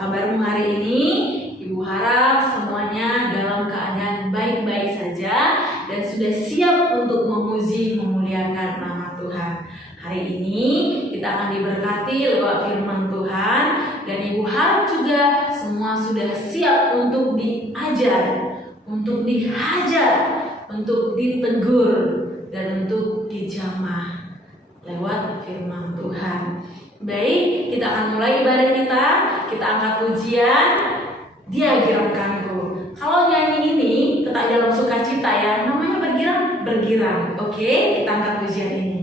kabarmu hari ini? Ibu harap semuanya dalam keadaan baik-baik saja dan sudah siap untuk memuji memuliakan nama Tuhan. Hari ini kita akan diberkati lewat firman Tuhan dan Ibu harap juga semua sudah siap untuk diajar, untuk dihajar, untuk ditegur dan untuk dijamah lewat firman Tuhan. Baik, kita akan mulai ibadah kita. Kita angkat pujian, Dia giramkanku. Kalau nyanyi ini tetap dalam sukacita ya, namanya bergirang. Oke, kita angkat pujian ini.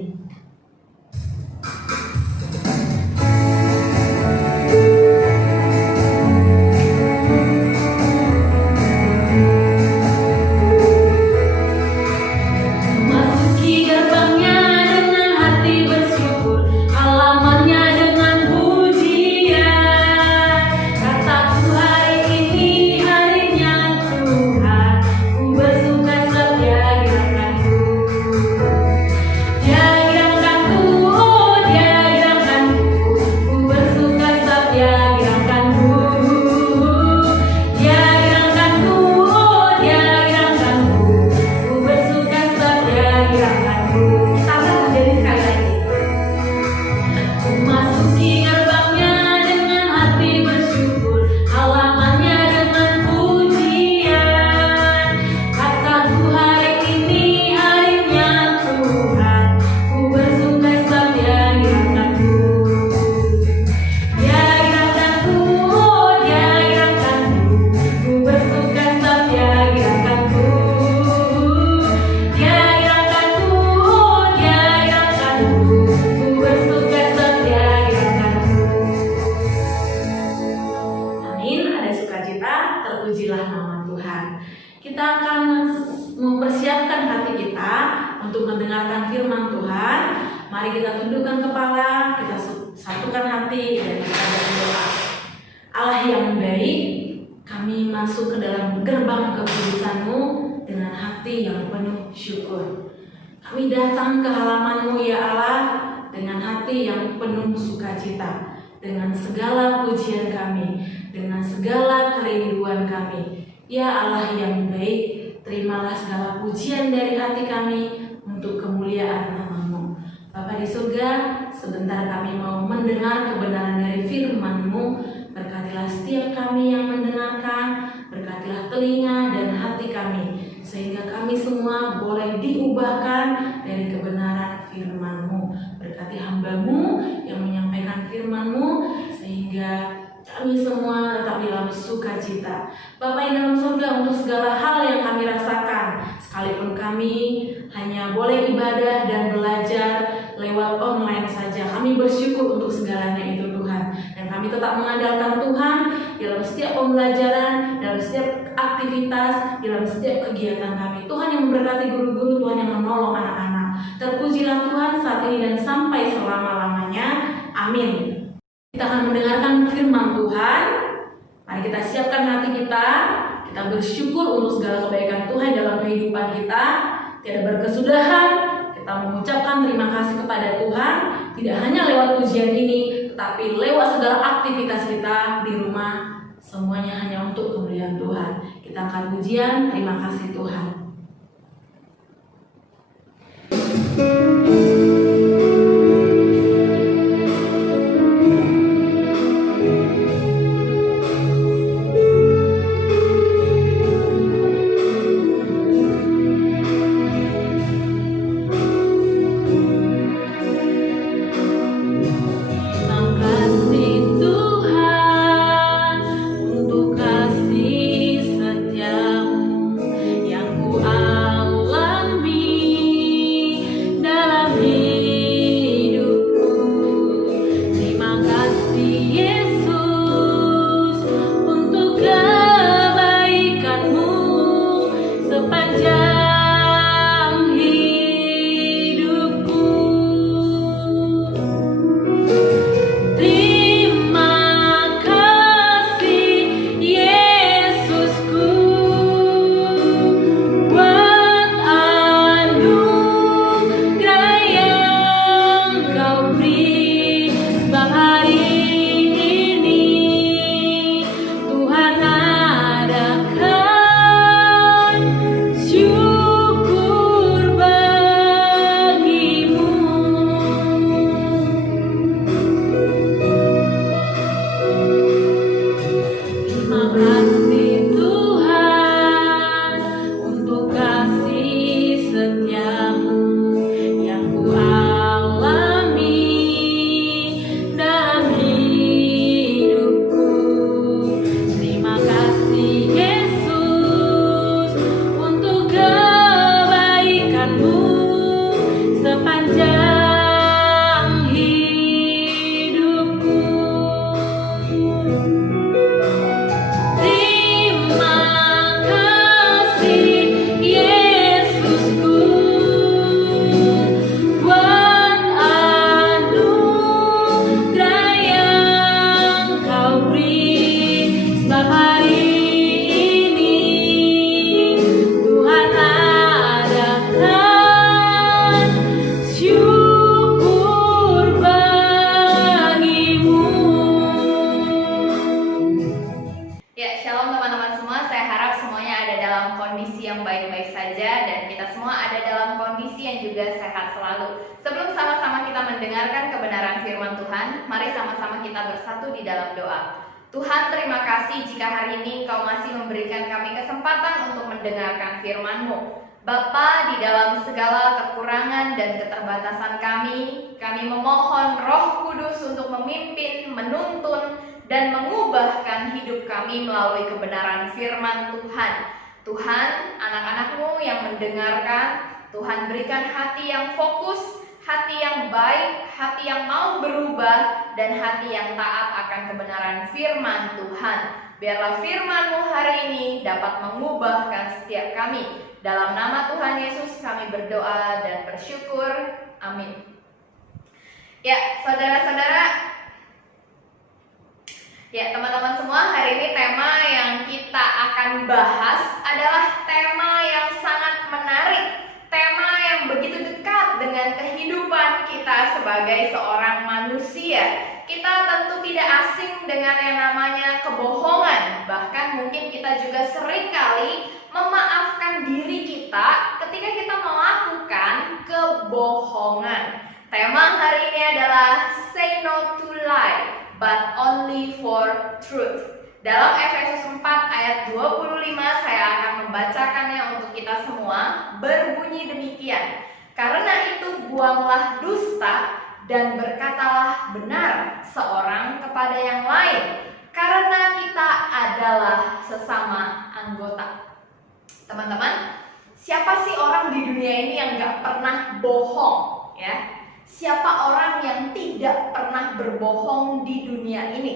Terpujilah nama Tuhan. Kita akan mempersiapkan hati kita untuk mendengarkan firman Tuhan. Mari kita tundukkan kepala, kita satukan hati dan kita berdoa. Allah yang baik, kami masuk ke dalam gerbang kekudusan-Mu dengan hati yang penuh syukur. Kami datang ke halaman-Mu ya Allah dengan hati yang penuh sukacita, dengan segala pujian kami, dengan segala kerinduan kami. Ya Allah yang baik, terimalah segala pujian dari hati kami untuk kemuliaan nama-Mu. Bapa di surga, sebentar kami mau mendengar kebenaran dari firman-Mu. Berkatilah setiap kami yang mendengarkan, berkatilah telinga dan hati kami, sehingga kami semua boleh diubahkan dari kebenaran firman-Mu. Berkati hamba-Mu yang menyampaikan firman-Mu, sehingga kami semua tetap dalam sukacita. Bapa yang dalam surga, untuk segala hal yang kami rasakan, sekalipun kami hanya boleh ibadah dan belajar lewat online saja, kami bersyukur untuk segalanya itu Tuhan. Dan kami tetap mengandalkan Tuhan dalam setiap pembelajaran, dalam setiap aktivitas, dalam setiap kegiatan kami. Tuhan yang memberkati guru-guru, Tuhan yang menolong anak-anak. Terpujilah Tuhan saat ini dan sampai selama-lamanya. Amin. Kita akan mendengarkan firman Tuhan. Mari kita siapkan hati kita. Kita bersyukur untuk segala kebaikan Tuhan dalam kehidupan kita. Tidak berkesudahan, kita mengucapkan terima kasih kepada Tuhan. Tidak hanya lewat pujian ini, tetapi lewat segala aktivitas kita di rumah. Semuanya hanya untuk kemuliaan Tuhan. Kita akan pujian, terima kasih Tuhan. Dalam mendengarkan kebenaran firman Tuhan, mari sama-sama kita bersatu di dalam doa. Tuhan, terima kasih jika hari ini Engkau masih memberikan kami kesempatan untuk mendengarkan firman-Mu. Bapa, di dalam segala kekurangan dan keterbatasan kami memohon Roh Kudus untuk memimpin, menuntun, dan mengubahkan hidup kami melalui kebenaran firman Tuhan. Tuhan, anak-anak-Mu yang mendengarkan, Tuhan berikan hati yang fokus, hati yang baik, hati yang mau berubah, dan hati yang taat akan kebenaran firman Tuhan. Biarlah firman-Mu hari ini dapat mengubahkan setiap kami. Dalam nama Tuhan Yesus kami berdoa dan bersyukur. Amin. Ya, saudara-saudara, ya teman-teman semua, hari ini tema yang kita akan bahas adalah tema yang sangat menarik. Tema yang begitu dekat dengan kehidupan kita sebagai seorang manusia. Kita tentu tidak asing dengan yang namanya kebohongan. Bahkan mungkin kita juga seringkali memaafkan diri kita ketika kita melakukan kebohongan. Tema hari ini adalah Say no to lie, but only for truth. Dalam Efesus 4 ayat 25 saya akan membacakannya untuk kita semua. Berbunyi demikian: karena itu buanglah dusta dan berkatalah benar seorang kepada yang lain, karena kita adalah sesama anggota. Teman-teman, siapa sih orang di dunia ini yang gak pernah bohong? Ya, siapa orang yang tidak pernah berbohong di dunia ini?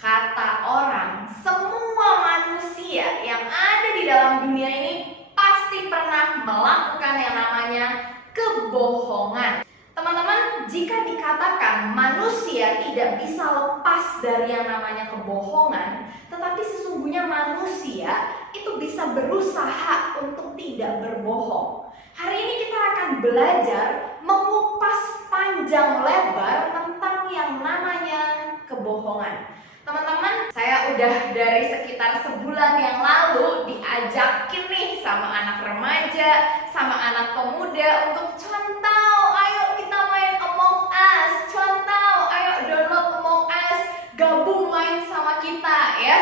Kata orang, semua manusia yang ada di dalam dunia ini pasti pernah melakukan yang namanya kebohongan. Teman-teman, jika dikatakan manusia tidak bisa lepas dari yang namanya kebohongan, tetapi sesungguhnya manusia itu bisa berusaha untuk tidak berbohong. Hari ini kita akan belajar mengupas panjang lebar tentang yang namanya kebohongan. Teman-teman, saya udah dari sekitar sebulan yang lalu diajakin nih sama anak remaja, sama anak pemuda untuk contau, ayo kita main Among Us, contau, ayo download Among Us, gabung main sama kita ya.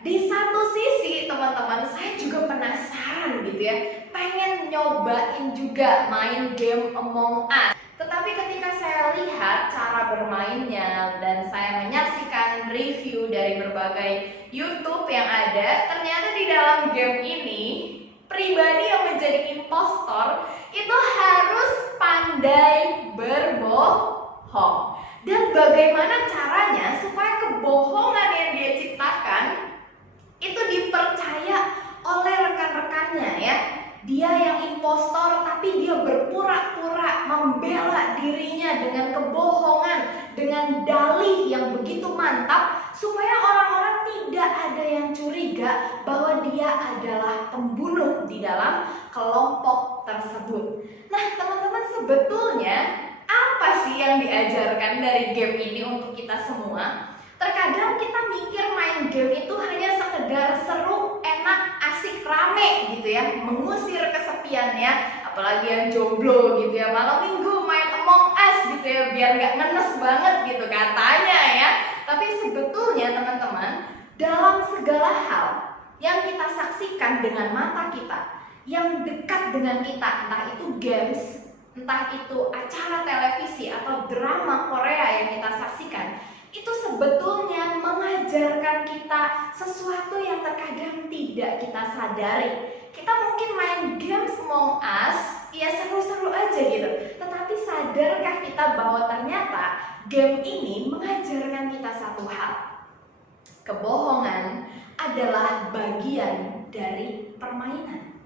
Di satu sisi teman-teman, saya juga penasaran gitu ya, pengen nyobain juga main game Among Us. Tetapi ketika saya lihat cara bermainnya dan saya menyaksikan review dari berbagai YouTube yang ada, ternyata di dalam game ini pribadi yang menjadi impostor itu harus pandai berbohong. Dan bagaimana caranya supaya kebohongan yang dia ciptakan itu dipercaya oleh rekan-rekannya ya. Dia yang impostor tapi dia berpura-pura membela dirinya dengan kebohongan, dengan dalih yang begitu mantap supaya orang-orang tidak ada yang curiga bahwa dia adalah pembunuh di dalam kelompok tersebut. Nah teman-teman, sebetulnya apa sih yang diajarkan dari game ini untuk kita semua? Terkadang kita mikir main game itu hanya sekedar seru, enak, asik, rame gitu ya, mengusir kesepian ya, apalagi yang jomblo gitu ya, malam minggu main Among Us gitu ya, biar gak ngenes banget gitu katanya ya. Tapi sebetulnya teman-teman, dalam segala hal yang kita saksikan dengan mata kita, yang dekat dengan kita, entah itu games, entah itu acara televisi atau drama Korea yang kita saksikan, itu sebetulnya mengajarkan kita sesuatu yang terkadang tidak kita sadari. Kita mungkin main games Among Us, ya seru-seru aja gitu. Tetapi sadarkah kita bahwa ternyata game ini mengajarkan kita satu hal? Kebohongan adalah bagian dari permainan.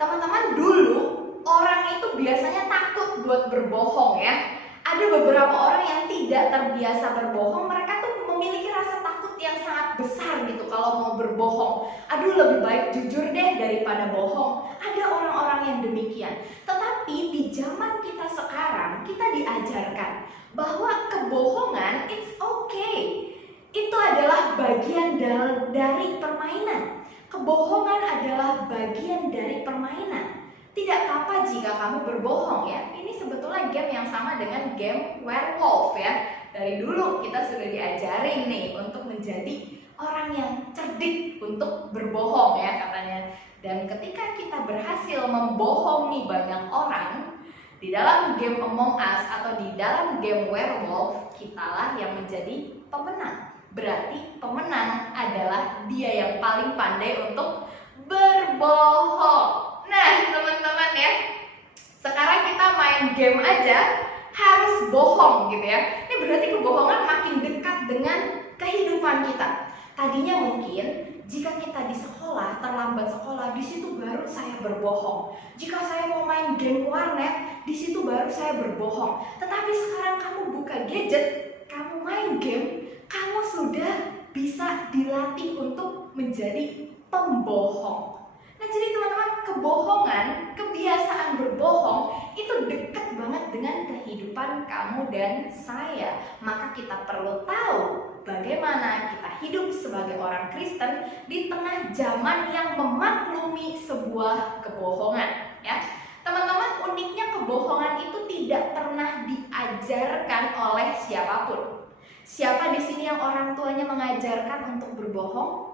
Teman-teman, dulu orang itu biasanya takut buat berbohong ya. Ada beberapa orang yang tidak terbiasa berbohong, mereka tuh memiliki rasa takut yang sangat besar gitu kalau mau berbohong. Aduh, lebih baik jujur deh daripada bohong. Ada orang-orang yang demikian. Tetapi di zaman kita sekarang, kita diajarkan bahwa kebohongan it's okay. Itu adalah bagian dari permainan. Kebohongan adalah bagian dari permainan. Tidak apa-apa jika kamu berbohong ya. Ini sebetulnya game yang sama dengan game werewolf ya. Dari dulu kita sudah diajarin nih untuk menjadi orang yang cerdik untuk berbohong ya katanya. Dan ketika kita berhasil membohongi banyak orang di dalam game Among Us atau di dalam game werewolf, kitalah yang menjadi pemenang. Berarti pemenang adalah dia yang paling pandai untuk berbohong. Nah teman-teman ya, sekarang kita main game aja harus bohong gitu ya. Ini berarti kebohongan makin dekat dengan kehidupan kita. Tadinya mungkin jika kita di sekolah, terlambat sekolah, di situ baru saya berbohong. Jika saya mau main game warnet, di situ baru saya berbohong. Tetapi sekarang kamu buka gadget, kamu main game, kamu sudah bisa dilatih untuk menjadi pembohong. Nah jadi teman-teman, kebohongan, kebiasaan berbohong itu dekat banget dengan kehidupan kamu dan saya. Maka kita perlu tahu bagaimana kita hidup sebagai orang Kristen di tengah zaman yang memaklumi sebuah kebohongan ya. Teman-teman, uniknya kebohongan itu tidak pernah diajarkan oleh siapapun. Siapa di sini yang orang tuanya mengajarkan untuk berbohong?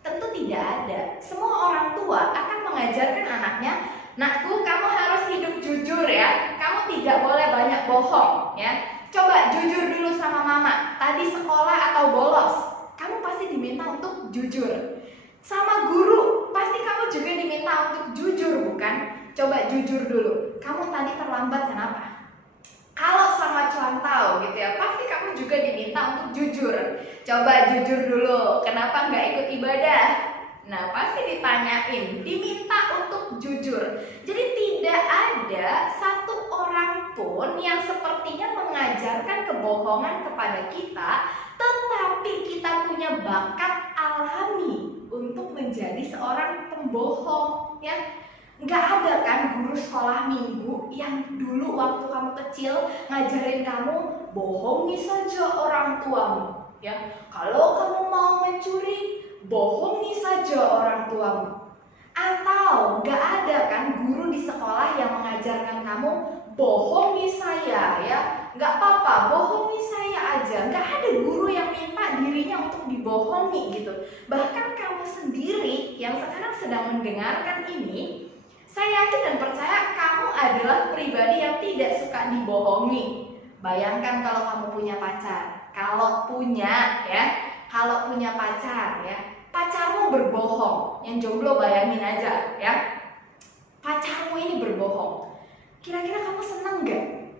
Tentu tidak ada. Semua orang tua akan mengajarkan anaknya, "Nakku, kamu harus hidup jujur ya. Kamu tidak boleh banyak bohong ya. Coba jujur dulu sama mama. Tadi sekolah atau bolos, kamu pasti diminta untuk jujur. Sama guru, pasti kamu juga diminta untuk jujur, bukan? Coba jujur dulu. Kamu tadi terlambat kenapa? Kalau sama cuantau gitu ya, pasti kamu juga diminta untuk jujur. Coba jujur dulu, kenapa nggak ikut ibadah? Nah, pasti ditanyain, diminta untuk jujur. Jadi tidak ada satu orang pun yang sepertinya mengajarkan kebohongan kepada kita, tetapi kita punya bakat alami untuk menjadi seorang pembohong ya. Nggak ada kan guru sekolah minggu yang dulu waktu kamu kecil ngajarin kamu bohongi saja orang tuamu ya. Kalau kamu mau mencuri, bohongi saja orang tuamu. Atau nggak ada kan guru di sekolah yang mengajarkan kamu bohongi saya ya. Nggak apa-apa, bohongi saya aja. Nggak ada guru yang minta dirinya untuk dibohongi gitu. Bahkan kamu sendiri yang sekarang sedang mendengarkan ini, saya yakin dan percaya kamu adalah pribadi yang tidak suka dibohongi. Bayangkan kalau kamu punya pacar. Kalau punya pacar ya, pacarmu berbohong. Yang jomblo bayangin aja ya, pacarmu ini berbohong. Kira-kira kamu senang gak?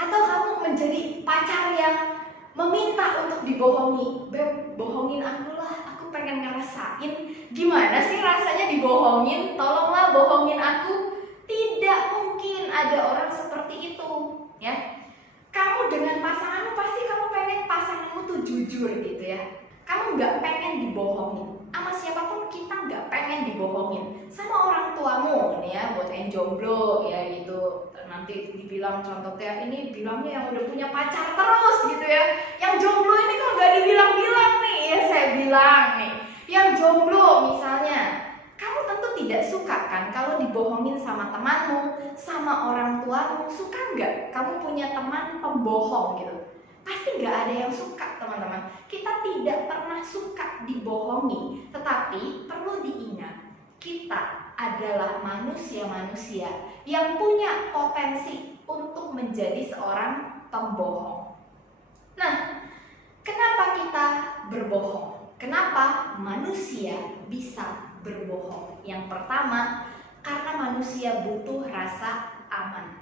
Atau kamu menjadi pacar yang meminta untuk dibohongi? Beb, bohongin aku lah, aku pengen ngerasain gimana sih rasanya dibohongin, tolonglah bohongin aku. Tidak mungkin ada orang seperti itu ya. Kamu dengan pasanganmu pasti kamu pengen pasanganmu tuh jujur gitu ya. Kamu nggak pengen dibohongin. Sama siapapun kita nggak pengen dibohongin. Sama orang tuamu nih ya, buat yang jomblo ya gitu. Nanti dibilang contohnya ini bilangnya yang udah punya pacar terus gitu ya. Yang jomblo ini kok nggak dibilang-bilang nih ya, saya bilang nih. Yang jomblo misalnya, kamu tentu tidak suka kan kalau dibohongin sama temanmu, sama orang tuamu. Suka nggak kamu punya teman pembohong gitu? Pasti nggak ada yang suka teman-teman. Kita tidak pernah suka dibohongi. Tetapi perlu diingat, kita adalah manusia-manusia yang punya potensi untuk menjadi seorang pembohong. Nah, kenapa kita berbohong? Kenapa manusia bisa berbohong? Yang pertama, karena manusia butuh rasa aman.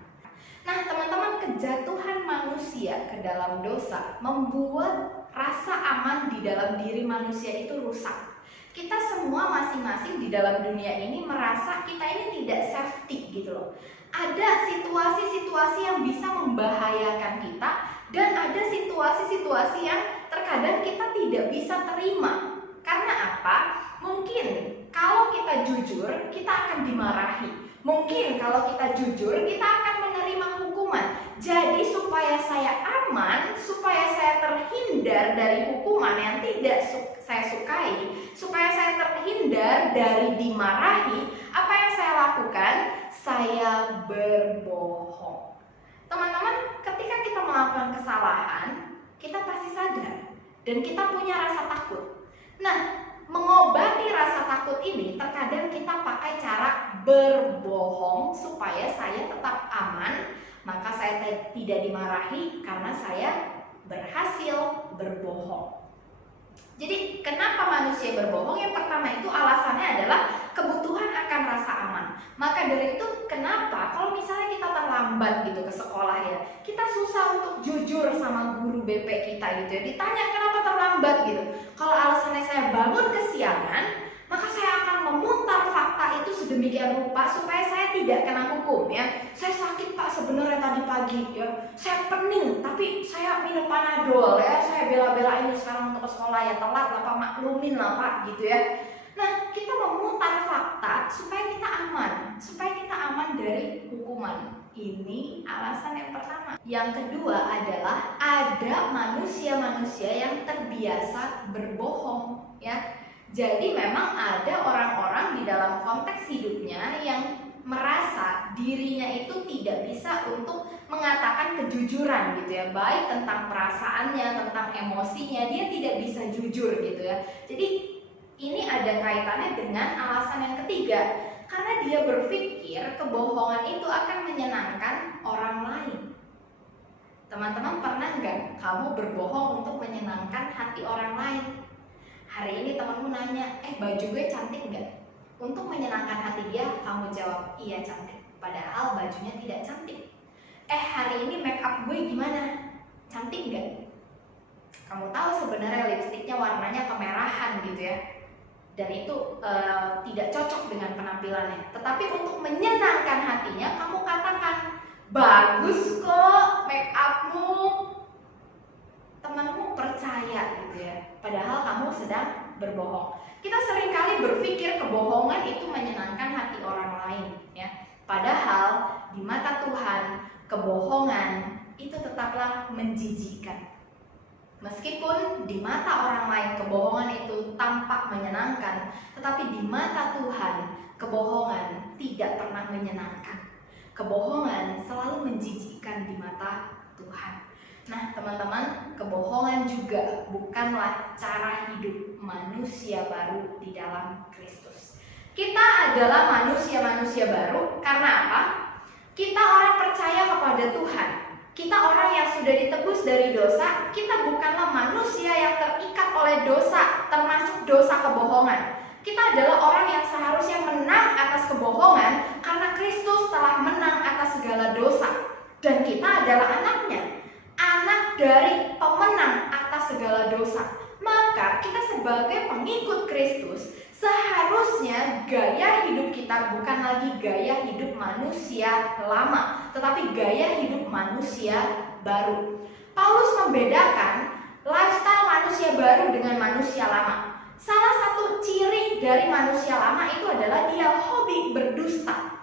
Nah teman-teman, kejatuhan manusia ke dalam dosa membuat rasa aman di dalam diri manusia itu rusak. Kita semua masing-masing di dalam dunia ini merasa kita ini tidak safety gitu loh. Ada situasi-situasi yang bisa membahayakan kita, dan ada situasi-situasi yang terkadang kita tidak bisa terima. Karena apa? Mungkin kalau kita jujur, kita akan dimarahi. Mungkin kalau kita jujur, kita akan menerima hukuman. Jadi supaya saya aman, supaya saya terhindar dari hukuman yang tidak saya sukai, supaya saya terhindar dari dimarahi, apa yang saya lakukan? saya berbohong. Teman-teman, ketika kita melakukan kesalahan, kita pasti sadar dan kita punya rasa takut. Nah, mengobati rasa takut ini terkadang kita pakai cara berbohong supaya saya tetap aman, maka saya tidak dimarahi karena saya berhasil berbohong. Jadi kenapa manusia berbohong? Yang pertama itu alasannya adalah kebutuhan akan rasa aman. Maka dari itu kenapa kalau misalnya kita terlambat gitu ke sekolah ya, kita susah untuk jujur sama guru BP kita gitu ya. Ditanya kenapa terlambat gitu. Kalau alasannya saya bangun kesiangan, maka saya akan memutar fakta itu sedemikian rupa supaya saya tidak kena hukum ya. Saya sakit Pak sebenarnya tadi pagi ya. Saya pening tapi saya minum Panadol ya. Saya bela-belain sekarang untuk ke sekolah ya, telat lah Pak, maklumin lah Pak gitu ya. Nah, kita memutar fakta supaya kita aman, supaya kita aman dari hukuman. Ini alasan yang pertama. Yang kedua adalah ada manusia-manusia yang terbiasa berbohong ya. Jadi memang ada orang-orang di dalam konteks hidupnya yang merasa dirinya itu tidak bisa untuk mengatakan kejujuran gitu ya, baik tentang perasaannya, tentang emosinya, dia tidak bisa jujur gitu ya. Jadi ini ada kaitannya dengan alasan yang ketiga, karena dia berpikir kebohongan itu akan menyenangkan orang lain. Teman-teman pernah nggak kamu berbohong untuk menyenangkan hati orang lain? Hari ini temanmu nanya, baju gue cantik nggak? Untuk menyenangkan hati dia, kamu jawab, iya cantik. Padahal bajunya tidak cantik. Hari ini make up gue gimana? Cantik nggak? Kamu tahu sebenarnya lipstiknya warnanya kemerahan gitu ya. Dan itu tidak cocok dengan penampilannya. Tetapi untuk menyenangkan hatinya, kamu katakan, bagus kok make upmu. Temanmu percaya gitu ya, padahal kamu sedang berbohong. Kita seringkali berpikir kebohongan itu menyenangkan hati orang lain ya. Padahal di mata Tuhan kebohongan itu tetaplah menjijikkan. Meskipun di mata orang lain kebohongan itu tampak menyenangkan, tetapi di mata Tuhan kebohongan tidak pernah menyenangkan. Kebohongan selalu menjijikkan di mata Tuhan. Nah teman-teman, kebohongan juga bukanlah cara hidup manusia baru di dalam Kristus. Kita adalah manusia-manusia baru karena apa? Kita orang percaya kepada Tuhan. Kita orang yang sudah ditebus dari dosa. Kita bukanlah manusia yang terikat oleh dosa, termasuk dosa kebohongan. Kita adalah orang yang seharusnya menang atas kebohongan karena Kristus telah menang atas segala dosa. Dan kita adalah anaknya, anak dari pemenang atas segala dosa. Maka kita sebagai pengikut Kristus seharusnya gaya hidup kita bukan lagi gaya hidup manusia lama, tetapi gaya hidup manusia baru. Paulus membedakan lifestyle manusia baru dengan manusia lama. Salah satu ciri dari manusia lama itu adalah dia hobi berdusta.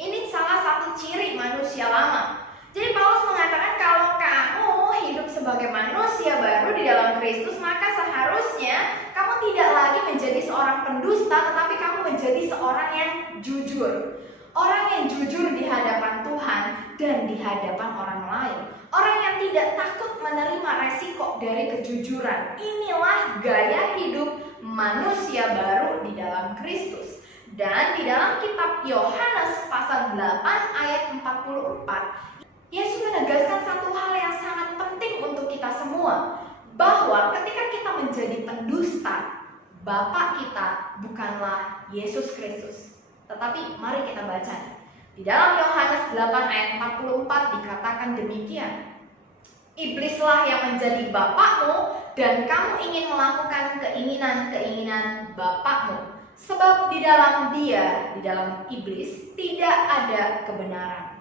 Ini salah satu ciri manusia lama. Jadi Paulus mengatakan kalau kamu hidup sebagai manusia baru di dalam Kristus, maka seharusnya kamu tidak lagi menjadi seorang pendusta, tetapi kamu menjadi seorang yang jujur. Orang yang jujur di hadapan Tuhan dan di hadapan orang lain. Orang yang tidak takut menerima resiko dari kejujuran. Inilah gaya hidup manusia baru di dalam Kristus. Dan di dalam kitab Yohanes pasal 8 ayat 44, Yesus menegaskan satu hal yang sangat penting untuk kita semua, bahwa ketika kita menjadi pendusta, Bapa kita bukanlah Yesus Kristus. Tetapi mari kita baca. Di dalam Yohanes 8 ayat 44 dikatakan demikian. Iblislah yang menjadi bapakmu dan kamu ingin melakukan keinginan-keinginan bapakmu. Sebab di dalam dia, di dalam iblis, tidak ada kebenaran.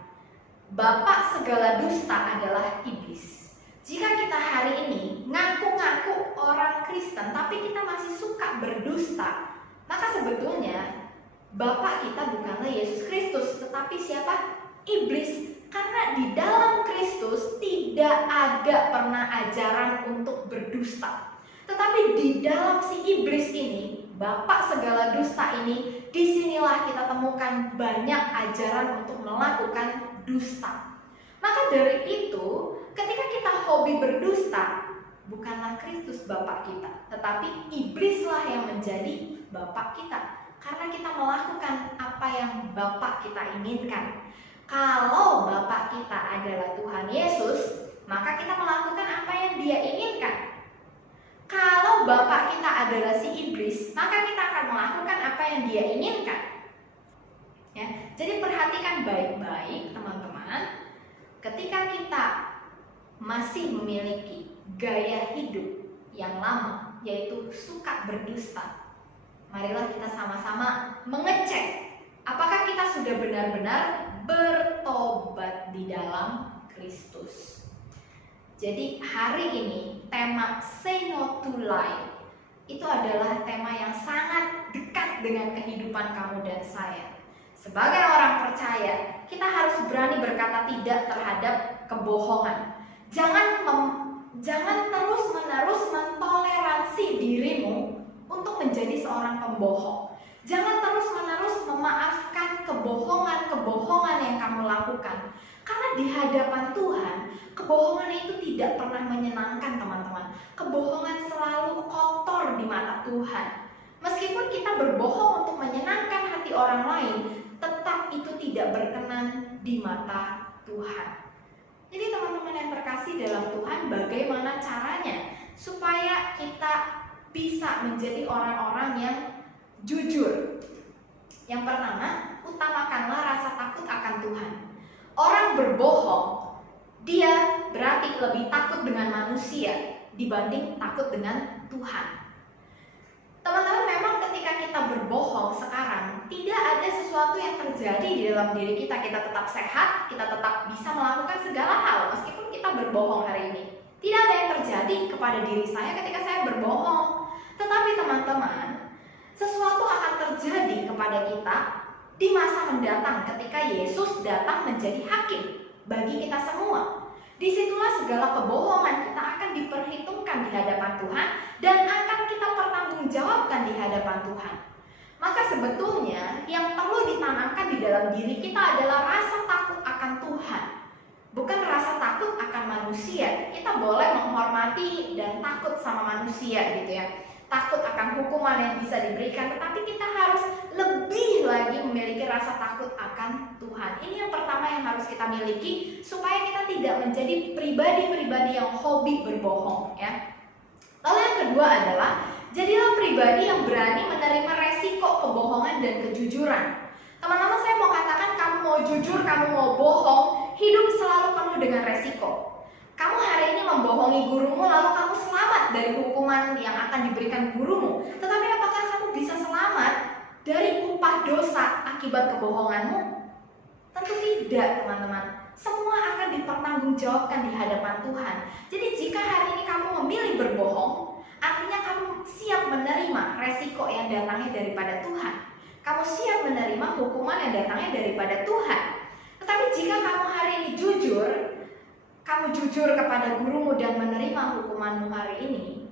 Bapak segala dusta adalah iblis. Jika kita hari ini ngaku-ngaku orang Kristen tapi kita masih suka berdusta, maka sebetulnya Bapak kita bukanlah Yesus Kristus, tetapi siapa? Iblis. Karena di dalam Kristus tidak ada pernah ajaran untuk berdusta. Tetapi di dalam si iblis ini, bapak segala dusta ini, disinilah kita temukan banyak ajaran untuk melakukan dusta. Maka dari itu, ketika kita hobi berdusta, bukanlah Kristus bapak kita, tetapi iblislah yang menjadi bapak kita. Karena kita melakukan apa yang bapak kita inginkan. Kalau bapak kita adalah Tuhan Yesus, maka kita melakukan apa yang Dia inginkan. Kalau bapak kita adalah si iblis, maka kita akan melakukan apa yang dia inginkan. Ya, jadi perhatikan baik-baik teman-teman. Ketika kita masih memiliki gaya hidup yang lama, yaitu suka berdusta, marilah kita sama-sama mengecek apakah kita sudah benar-benar bertobat di dalam Kristus. Jadi hari ini tema Say No to Lie itu adalah tema yang sangat dekat dengan kehidupan kamu dan saya. Sebagai orang percaya, kita harus berani berkata tidak terhadap kebohongan. Jangan terus-menerus mentoleransi dirimu untuk menjadi seorang pembohong. Jangan terus-menerus memaafkan kebohongan-kebohongan yang kamu lakukan. Karena di hadapan Tuhan, kebohongan itu tidak pernah menyenangkan, teman-teman. Kebohongan selalu kotor di mata Tuhan. Meskipun kita berbohong untuk menyenangkan hati orang lain, tetap itu tidak berkenan di mata Tuhan. Jadi teman-teman yang terkasih dalam Tuhan, bagaimana caranya supaya kita bisa menjadi orang-orang yang jujur? Yang pertama, utamakanlah rasa takut akan Tuhan. Orang berbohong, dia berarti lebih takut dengan manusia dibanding takut dengan Tuhan. Teman-teman, memang ketika kita berbohong sekarang, tidak ada sesuatu yang terjadi di dalam diri kita. Kita tetap sehat, kita tetap bisa melakukan segala hal meskipun kita berbohong hari ini. Tidak ada yang terjadi kepada diri saya ketika saya berbohong. Tetapi teman-teman, sesuatu akan terjadi kepada kita di masa mendatang ketika Yesus datang menjadi hakim bagi kita semua. Disitulah segala kebohongan kita akan diperhitungkan di hadapan Tuhan dan akan kita pertanggungjawabkan di hadapan Tuhan. Maka sebetulnya yang perlu ditanamkan di dalam diri kita adalah rasa takut akan Tuhan, bukan rasa takut akan manusia. Kita boleh menghormati dan takut sama manusia gitu ya, takut akan hukuman yang bisa diberikan, tetapi kita harus lebih lagi memiliki rasa takut akan Tuhan. Ini yang pertama yang harus kita miliki supaya kita tidak menjadi pribadi-pribadi yang hobi berbohong ya. Lalu yang kedua adalah jadilah pribadi yang berani menerima resiko kebohongan dan kejujuran. Teman-teman, saya mau katakan, kamu mau jujur, kamu mau bohong, hidup selalu penuh dengan resiko. Kamu hari ini membohongi gurumu, lalu kamu selamat dari hukuman yang akan diberikan gurumu. Tetapi apakah kamu bisa selamat dari upah dosa akibat kebohonganmu? Tentu tidak, teman-teman. Semua akan dipertanggungjawabkan di hadapan Tuhan. Jadi jika hari ini kamu memilih berbohong, artinya kamu siap menerima resiko yang datangnya daripada Tuhan. Kamu siap menerima hukuman yang datangnya daripada Tuhan. Tetapi jika kamu hari ini jujur, kamu jujur kepada gurumu dan menerima hukumanmu hari ini,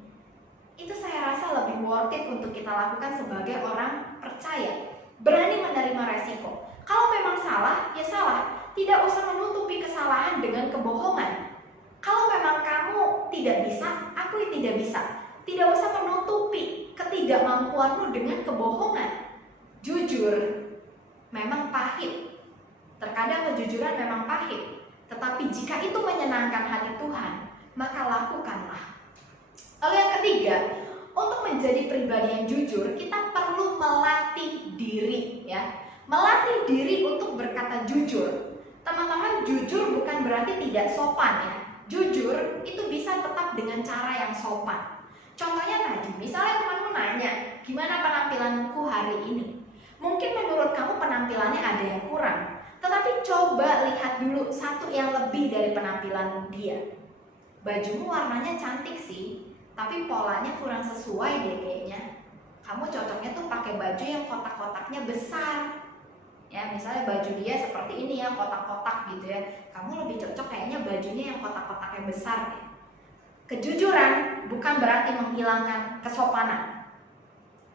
itu saya rasa lebih worth it untuk kita lakukan sebagai orang percaya. Berani menerima resiko. Kalau memang salah, ya salah. Tidak usah menutupi kesalahan dengan kebohongan. Kalau memang kamu tidak bisa, akui tidak bisa. Tidak usah menutupi ketidakmampuanmu dengan kebohongan. Jujur memang pahit. Terkadang kejujuran memang pahit. Tetapi jika itu menyenangkan hati Tuhan, maka lakukanlah. Lalu yang ketiga, untuk menjadi pribadi yang jujur, kita perlu melatih diri ya. Melatih diri untuk berkata jujur. Teman-teman, jujur bukan berarti tidak sopan ya. Jujur itu bisa tetap dengan cara yang sopan. Contohnya tadi, misalnya temanmu nanya, gimana penampilanku hari ini? Mungkin menurut kamu penampilannya ada yang kurang. Tetapi coba lihat dulu satu yang lebih dari penampilan dia. Bajumu warnanya cantik sih, tapi polanya kurang sesuai deh kayaknya. Kamu cocoknya tuh pakai baju yang kotak-kotaknya besar. Ya, misalnya baju dia seperti ini ya, kotak-kotak gitu ya. Kamu lebih cocok kayaknya bajunya yang kotak-kotaknya besar deh. Kejujuran bukan berarti menghilangkan kesopanan.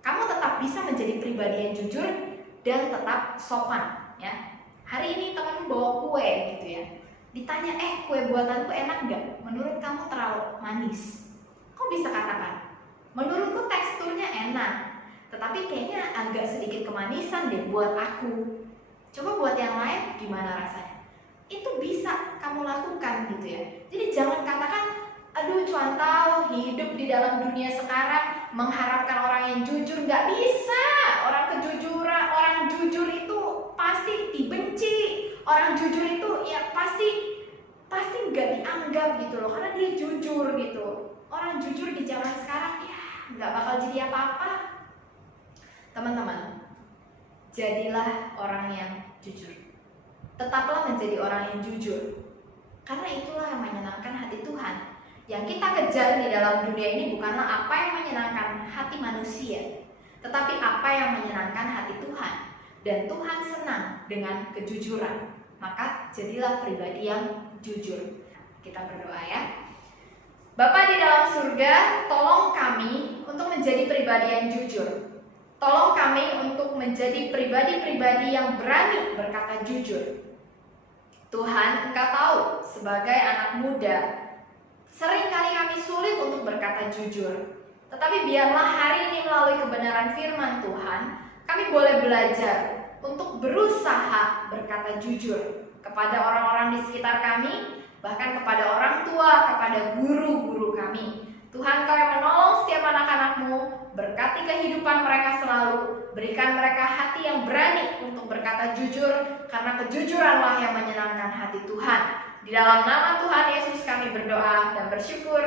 Kamu tetap bisa menjadi pribadi yang jujur dan tetap sopan ya. Hari ini temanmu bawa kue gitu ya. Ditanya, kue buatanku enak gak? Menurut kamu terlalu manis. Kok bisa katakan? Menurutku teksturnya enak, tetapi kayaknya agak sedikit kemanisan deh buat aku. Coba buat yang lain gimana rasanya? Itu bisa kamu lakukan gitu ya. Jadi jangan katakan, aduh cuan tahu hidup di dalam dunia sekarang mengharapkan orang yang jujur, nggak bisa. Orang jujur itu pasti dibenci. Orang jujur itu ya pasti nggak dianggap gitu loh, karena dia jujur gitu. Orang jujur di zaman sekarang ya nggak bakal jadi apa-apa. Teman-teman, jadilah orang yang jujur. Tetaplah menjadi orang yang jujur, karena itulah yang menyenangkan hati Tuhan. Yang kita kejar di dalam dunia ini bukanlah apa yang menyenangkan hati manusia, tetapi apa yang menyenangkan hati Tuhan. Dan Tuhan senang dengan kejujuran. Maka jadilah pribadi yang jujur. Kita berdoa ya. Bapa di dalam surga, tolong kami untuk menjadi pribadi yang jujur. Tolong kami untuk menjadi pribadi-pribadi yang berani berkata jujur. Tuhan, Engkau tahu sebagai anak muda, seringkali kami sulit untuk berkata jujur. Tetapi biarlah hari ini melalui kebenaran firman Tuhan, kami boleh belajar untuk berusaha berkata jujur kepada orang-orang di sekitar kami, bahkan kepada orang tua, kepada guru-guru kami. Tuhan, Kau yang menolong setiap anak-anak-Mu, berkati kehidupan mereka selalu, berikan mereka hati yang berani untuk berkata jujur, karena kejujuranlah yang menyenangkan hati Tuhan. Di dalam nama Tuhan Yesus kami berdoa dan bersyukur.